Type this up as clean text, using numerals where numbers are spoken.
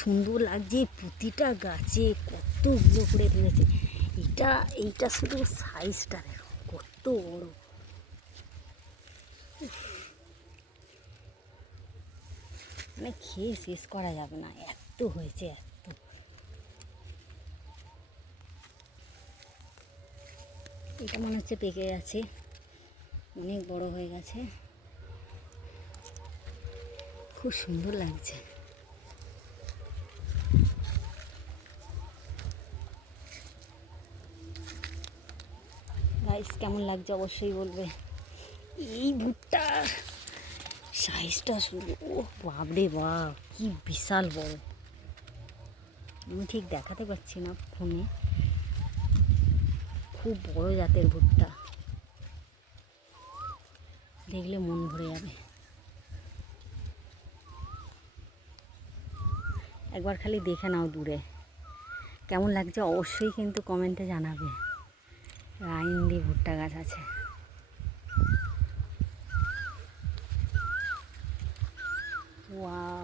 সুন্দর লাগছে প্রতিটা গাছে, কতগুলো করে তুলেছে। এইটা শুধু সাইজটা দেখো কত বড়। মানে খেয়ে শেষ করা যাবে না, এত হয়েছে এত। এটা মনে হচ্ছে পেকে গেছে, অনেক বড় হয়ে গেছে, খুব সুন্দর লাগছে। গাইস কেমন লাগছে অবশ্যই বলবে। এই ভুট্টা সাইজটা শুধু, ও বাপরে বাপ কি বিশাল বড়। আমি ঠিক দেখাতে পারছি না ফোনে, খুব বড় জাতের ভুট্টা, দেখলে মন ভরে যাবে। একবার খালি দেখে নাও দূরে কেমন লাগছে, অবশ্যই কিন্তু কমেন্টে জানাবে। লাইন দিয়ে ভুট্টা গাছ আছে। ওয়াও।